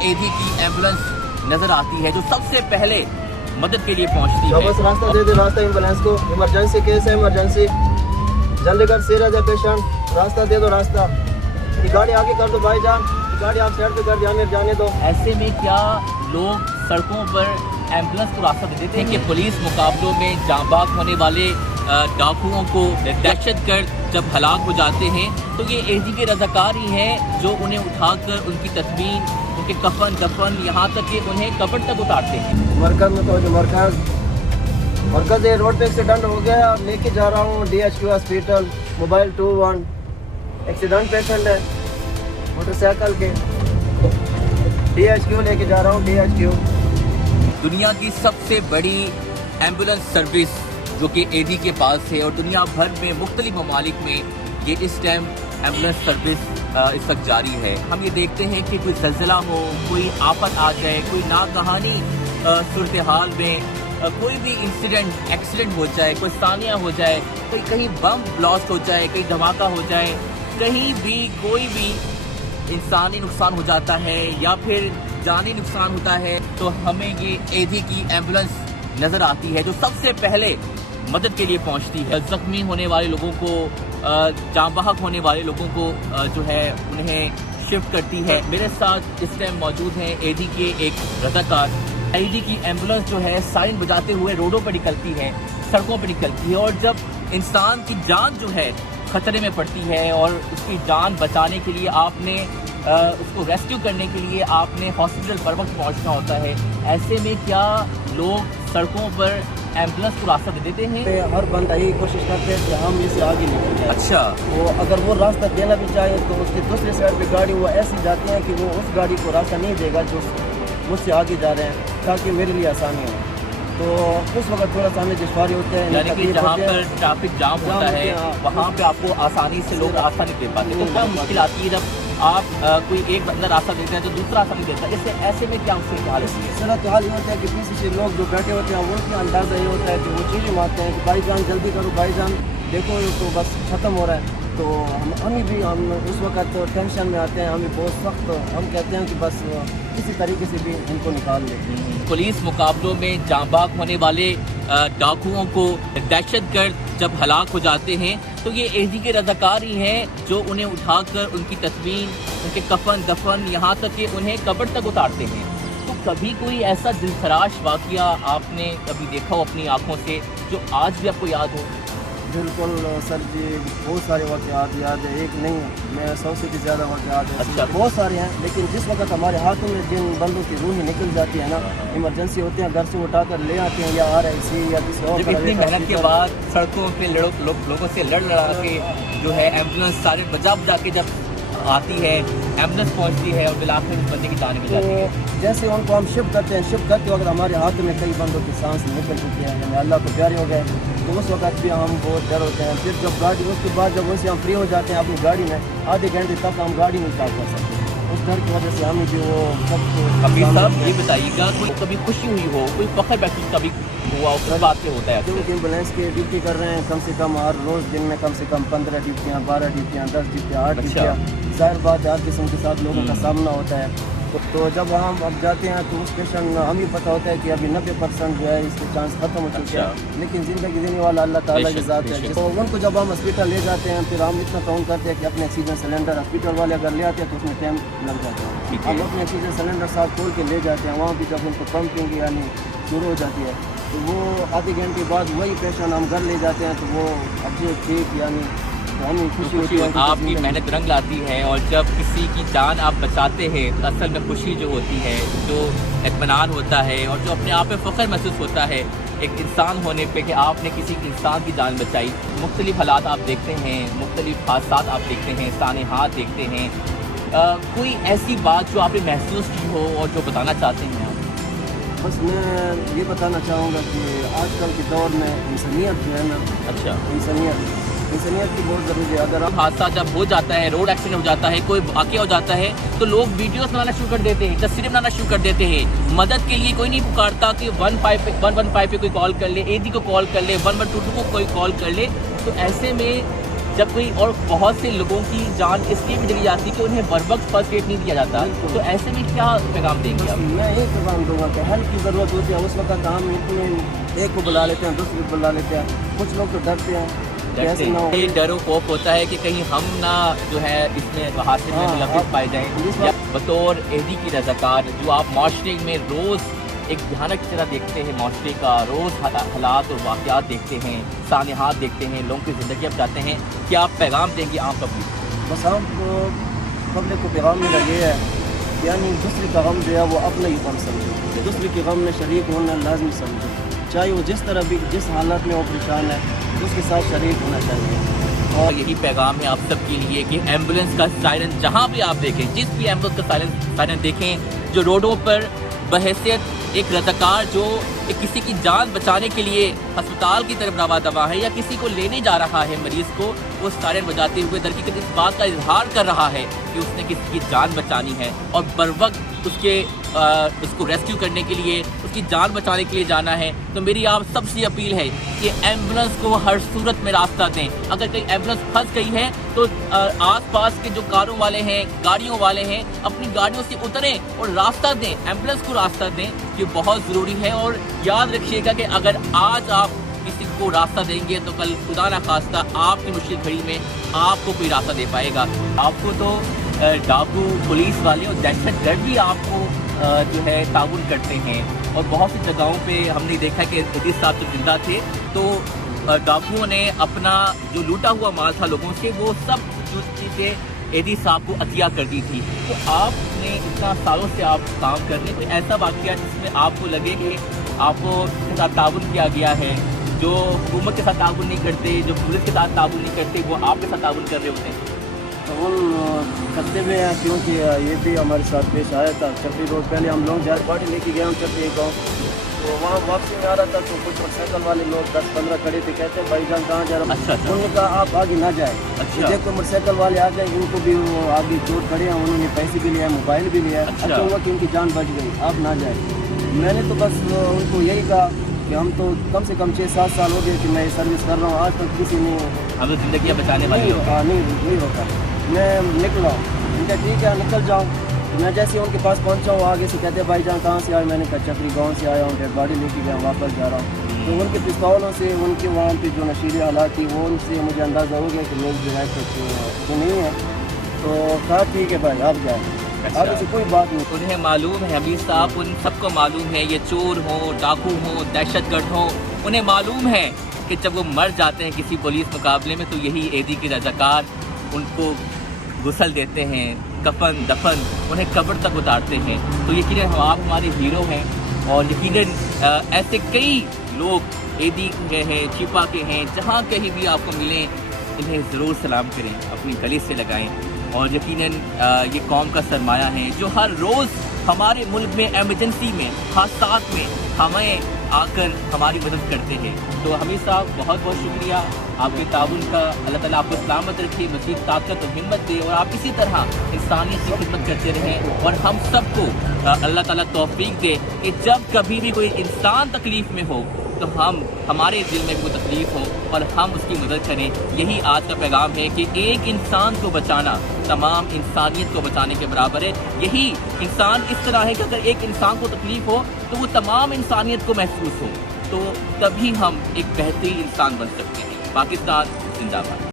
AD की ambulance नजर आती है जो सबसे पहले मदद के लिए पहुंचती है। बस रास्ता दे दे, रास्ता एम्बुलेंस को, इमरजेंसी केस है, इमरजेंसी जल्दी कर, सीरियस है पेशेंट, रास्ता दे दो रास्ता। ये गाड़ी आगे कर दो भाईजान, ये गाड़ी आप साइड पे कर जाने दो। ऐसे में क्या लोग सड़कों पर एम्बुलेंस को रास्ता दे देते हैं कि पुलिस मुकाबलों में जांबाज होने वाले डाकुओं को दहशत गर्द जब हलाक हो जाते हैं तो ये एडी के रज़ाकार ही हैं जो उन्हें उठाकर उनकी तस्वीर, उनके कफन दफन, यहाँ तक कि उन्हें कब्र तक उतारते हैं। मरकज में तो जो मरकज ये रोड पे एक्सीडेंट हो गया, लेके जा रहा हूँ DHQ hospital, mobile 21 accident patient है मोटरसाइकिल के, DHQ लेके जा रहा हूँ DHQ। दुनिया की सबसे बड़ी एम्बुलेंस सर्विस जो कि एडी के पास है और दुनिया भर में मुख्तलिफ ममालिक में ये इस टाइम एम्बुलेंस सर्विस इस वक्त जारी है। हम ये देखते हैं कि कोई ज़लज़ला हो, कोई आफत आ जाए, कोई नागहानी सूरत हाल में कोई भी इंसिडेंट एक्सीडेंट हो जाए, कोई सानिया हो जाए, कोई कहीं बम ब्लास्ट हो जाए, कहीं धमाका हो जाए, कहीं भी कोई भी इंसानी नुकसान हो जाता है या फिर जानी नुकसान होता है तो हमें ये एडी की एम्बुलेंस नज़र आती है जो सबसे पहले मदद के लिए पहुंचती है। ज़ख्मी होने वाले लोगों को, जाँ बहक होने वाले लोगों को जो है उन्हें शिफ्ट करती है। मेरे साथ इस टाइम मौजूद हैं एडी के एक रज़ाकार। एडी की एम्बुलेंस जो है साइन बजाते हुए रोडों पर निकलती है, सड़कों पर निकलती है और जब इंसान की जान जो है खतरे में पड़ती है और उसकी जान बचाने के लिए आपने उसको रेस्क्यू करने के लिए आपने हॉस्पिटल पर वक्त पहुँचना होता है, ऐसे में क्या लोग सड़कों पर एम्बुलेंस को रास्ता दे देते हैं? हर बंदा यही कोशिश करते हैं कि हम इससे आगे निकल जाए। अच्छा, वो अगर वो रास्ता देना भी चाहे तो उसके दूसरी साइड पे गाड़ी वो ऐसी जाती है कि वो उस गाड़ी को रास्ता नहीं देगा जो मुझसे आगे जा रहे हैं, ताकि मेरे लिए आसानी हो। तो उस वक्त थोड़ा सा हमें दुश्वारी होते हैं, यानी कि जहाँ पर ट्रैफिक जाम होता है वहाँ पे आपको आसानी से लोग रास्ता नहीं दे पाते। तो क्या मुश्किल आती है जब आप कोई एक बंदा रास्ता देते हैं तो दूसरा रास्ता नहीं देता, इससे ऐसे में क्या मुश्किल हाल होती है? सूरत हाल ये होता है कि पीछे से लोग जो बैठे होते हैं उनकी अंदाज़ा ये होता है कि वो चीज़ें मारते हैं कि भाईजान जल्दी करो, भाईजान देखो ये तो बस ख़त्म हो रहा है। तो हम उस वक्त तो टेंशन में आते हैं, हमें बहुत सख्त हम कहते हैं कि बस किसी तरीके से भी इनको निकाल लें। पुलिस मुकाबलों में जांबाज होने वाले डाकुओं को दहशत गर्द जब हलाक हो जाते हैं तो ये एडी के रज़ाकार ही हैं जो उन्हें उठाकर उनकी तस्वीर, उनके कफन दफन, यहाँ तक कि उन्हें कब्र तक उतारते हैं। तो कभी कोई ऐसा दिलखराश वाक़या आपने कभी देखा हो अपनी आँखों से जो आज भी आपको याद हो? बिल्कुल सर जी, बहुत सारे वाक़यात याद है, एक नहीं मैं 100 से भी ज़्यादा वाक़यात है। अच्छा, बहुत सारे हैं, लेकिन जिस वक्त हमारे हाथों में जिन बंदों की रूह निकल जाती है ना, इमरजेंसी होते हैं, घर से उठाकर ले आते हैं या RIC या किसी और जब इतनी मेहनत के बाद सड़कों पे लोगों से लड़ के जो है एम्बुलेंस सारे बजा के जब आती है, एम्बुलेंस पहुंचती है और बिलाखिर उस बंदे की जान में जाती है। जैसे उनको हम शिफ्ट करते हैं, शिफ्ट करते वक्त हमारे हाथ में कई बंदों की सांस निकल चुकी है, यानी अल्लाह को प्यारे हो गए, तो उस वक्त भी हम बहुत डर होते हैं। फिर जब गाड़ी उसके बाद जब उनसे हम फ्री हो जाते हैं अपनी गाड़ी में, आधे घंटे तक हम गाड़ी नहीं स्टार्ट कर सकते, उस डर की वजह से हमें भी वो सब। अभी साहब ये बताइएगा, कोई कभी खुशी हुई हो, कोई फख्र महसूस कभी हुआ हो, किस बात से होता है? क्योंकि एम्बुलेंस की ड्यूटी कर रहे हैं, कम से कम हर रोज़ दिन में कम से कम 15 ड्यूटियाँ, 12 ड्यूटियाँ, 10 ड्यूटियाँ, 8 ड्यूटियाँ, ज़ाहिर बात है हर किस्म के साथ लोगों का सामना होता है। तो जब हम अब जाते हैं तो उस पेशेंट हमें पता होता है कि अभी 90% जो है इसके चांस ख़त्म हो चुके हैं, लेकिन ज़िंदगी देने वाला अल्लाह ताला की ज़ात है। तो उनको जब हम हॉस्पिटल ले जाते हैं फिर हम इतना काउंट करते हैं कि अपने ऑक्सीजन सिलेंडर हॉस्पिटल वाले अगर ले आते हैं तो उसमें टाइम लग जाता है। हम अपने ऑक्सीजन सिलेंडर साथ खोल के ले जाते हैं, वहाँ भी जब उनको पंपिंग यानी शुरू हो जाती है तो वो आधे घंटे बाद वही पेशेंट हम घर ले जाते हैं तो वो अच्छे ठीक यानी खुशी होती है। आपकी मेहनत रंग लाती है और जब किसी की जान आप बचाते हैं तो असल में खुशी जो होती है, जो इत्मीनान होता है और जो अपने आप में फ़ख्र महसूस होता है एक इंसान होने पे कि आपने किसी इंसान की जान बचाई। मुख्तलिफ हालात आप देखते हैं, मुख्तलिफ हादसात आप देखते हैं, सानहात देखते हैं, कोई ऐसी बात जो आपने महसूस की हो और जो बताना चाहते हैं आप? बस मैं ये बताना चाहूँगा कि आजकल के दौर में इंसानियत जो है ना, अच्छा, इंसानियत की बहुत ज़रूरी है। अगर आप हादसा जब हो जाता है, रोड एक्सीडेंट हो जाता है, कोई वाक़या हो जाता है तो लोग वीडियोस बनाना शुरू कर देते हैं, तस्वीरें बनाना शुरू कर देते हैं। मदद के लिए कोई नहीं पुकारता कि 115 पे कोई कॉल कर ले, एडी को कॉल कर ले, 112 को कोई कॉल कर ले। तो ऐसे में जब कोई और बहुत से लोगों की जान इसलिए भी चली जाती है कि उन्हें बर वक्त फर्स्ट एड नहीं दिया जाता, तो ऐसे में क्या पैगाम देंगे आप? मैं यही पैगाम दूंगा कि हेल्प की ज़रूरत होती है उस वक्त हम इतने एक को बुला लेते हैं, दूसरे को बुला लेते हैं, कुछ लोग तो डरते हैं कि ऐसे ना हो। ये डर और खौफ होता है कि कहीं हम ना जो है इसमें हादसे में मुलव्विस पाए जाएं। या बतौर एडी की रज़ाकार जो आप माशरे में रोज़ एक भयानक की तरह देखते हैं, माशरे का रोज़ हालात और वाक़यात देखते हैं, सानिहात देखते हैं, लोगों की ज़िंदगी अब जाते हैं, क्या आप पैगाम देंगे आम पब्लिक? बस हम पब्लिक को पैगाम मेरा ये है, यानी दूसरे का गम जो है वो अपना ही गम समझे, दूसरे के गम में शरीक होना लाजमी समझे, चाहे वो जिस तरह भी जिस हालत में वो परेशान है उसके साथ शरीक होना चाहिए। और यही पैगाम है आप सब के लिए कि एम्बुलेंस का सायरन जहाँ भी आप देखें, जिस भी एम्बुलेंस का सायरन देखें जो रोडों पर बहैसियत एक रज़ाकार जो किसी की जान बचाने के लिए अस्पताल की तरफ रवा दवा है या किसी को लेने जा रहा है मरीज़ को, वो सायरन बजाते हुए दरअसल इस बात का इजहार कर रहा है कि उसने किसी की जान बचानी है और बर वक्त उसको रेस्क्यू करने के लिए, उसकी जान बचाने के लिए जाना है। तो मेरी आप सबसे अपील है कि एम्बुलेंस को हर सूरत में रास्ता दें। अगर कहीं एम्बुलेंस फंस गई है तो आसपास के जो कारों वाले हैं, गाड़ियों वाले हैं, अपनी गाड़ियों से उतरें और रास्ता दें, एम्बुलेंस को रास्ता दें। ये बहुत ज़रूरी है और याद रखिएगा कि अगर आज आप किसी को रास्ता देंगे तो कल खुदा ना खास्ता आपकी मुश्किल घड़ी में आपको कोई रास्ता दे पाएगा। आपको तो डाकू, पुलिस वाले और दहशतगर्द भी आपको जो है ताउन करते हैं और बहुत सी जगहों पे हमने देखा कि एडी साहब जब जिंदा थे तो डाकुओं ने अपना जो लूटा हुआ माल था लोगों से वो सब चीज़ें एडी साहब को अतिया कर दी थी। तो आपने इतना सालों से आप काम कर रहे हैं, कोई ऐसा वाक़या जिसमें आपको लगे कि आपको के साथ ताउन किया गया है, जो हुकूमत के साथ ताउन नहीं करते, जो पुलिस के साथ ताउन नहीं करते, वो आपके साथ ताउन कर रहे होते हैं? तो हम करते हुए हैं क्योंकि ये भी हमारे साथ पेश आया था। चपरी रोड पहले हम लोग जहर पार्टी लेके गए हम चपरी गाँव, तो वहाँ वापसी में आ रहा था तो कुछ मोटरसाइकिल वाले लोग 10-15 खड़े थे, कहते हैं भाई जान कहाँ जा रहा हूँ। उन्होंने कहा आप आगे ना जाए। अच्छा। देखो मोटरसाइकिल वाले आ गए, इनको भी वो आगे चोट खड़े हैं, उन्होंने पैसे भी लिया, मोबाइल भी लिया। अच्छा हुआ कि इनकी जान बच गई, आप ना जाए। मैंने तो बस उनको यही कहा कि हम तो कम से कम 6-7 साल हो गए कि मैं सर्विस कर रहा हूँ, आज तक किसी ने हम जिंदगी बचाने वाली नहीं होता। मैं निकला, उनका ठीक है निकल जाऊँ। मैं जैसे उनके पास पहुंचा हूँ आगे से कहते हैं भाई जान कहाँ से आए, मैंने कहा चपरी गाँव से आया हूँ, डेड बॉडी लेके गया वापस जा रहा हूँ। तो उनके पिस्तौलों से उनके वहाँ पे जो नशीली हालात थी वो उनसे मुझे अंदाज़ा हो गया कि लोग जो है कुछ नहीं है। तो कहा ठीक है भाई आप जाए। अच्छा। आगे से कोई बात नहीं। उन्हें मालूम है, हमीद साहब उन सबको मालूम है, ये चोर हों, डाकू हों, दहशतगर्द हों, उन्हें मालूम है कि जब वो मर जाते हैं किसी पुलिस मुकाबले में तो यही एडी के रज़ाकार उनको गुस्ल देते हैं, कफन दफन उन्हें कब्र तक उतारते हैं। तो यकीनन आप हमारे हीरो हैं और यकीनन ऐसे कई लोग एडी के हैं, चिपा के हैं, जहाँ कहीं भी आपको मिलें इन्हें ज़रूर सलाम करें, अपनी गली से लगाएं। और यकीनन ये कौम का सरमाया है जो हर रोज़ हमारे मुल्क में एमरजेंसी में, हादसात में हमें आकर हमारी मदद करते हैं। तो हमीद साहब बहुत बहुत शुक्रिया आपके ताउन का। अल्लाह ताला आपको सलामत रखे, मज़ीद ताकत और हिम्मत दे और आप इसी तरह इंसानियत की खिदमत करते रहें। और हम सबको अल्लाह ताला तौफीक दे कि जब कभी भी कोई इंसान तकलीफ़ में हो तो हमारे दिल में कोई तकलीफ़ हो और हम उसकी मदद करें। यही आज का पैगाम है कि एक इंसान को बचाना तमाम इंसानियत को बचाने के बराबर है। यही इंसान इस तरह है कि अगर एक इंसान को तकलीफ़ हो तो वो तमाम इंसानियत को महसूस हो, तो तभी हम एक बेहतरीन इंसान बन सकते हैं। पाकिस्तान जिंदाबाद।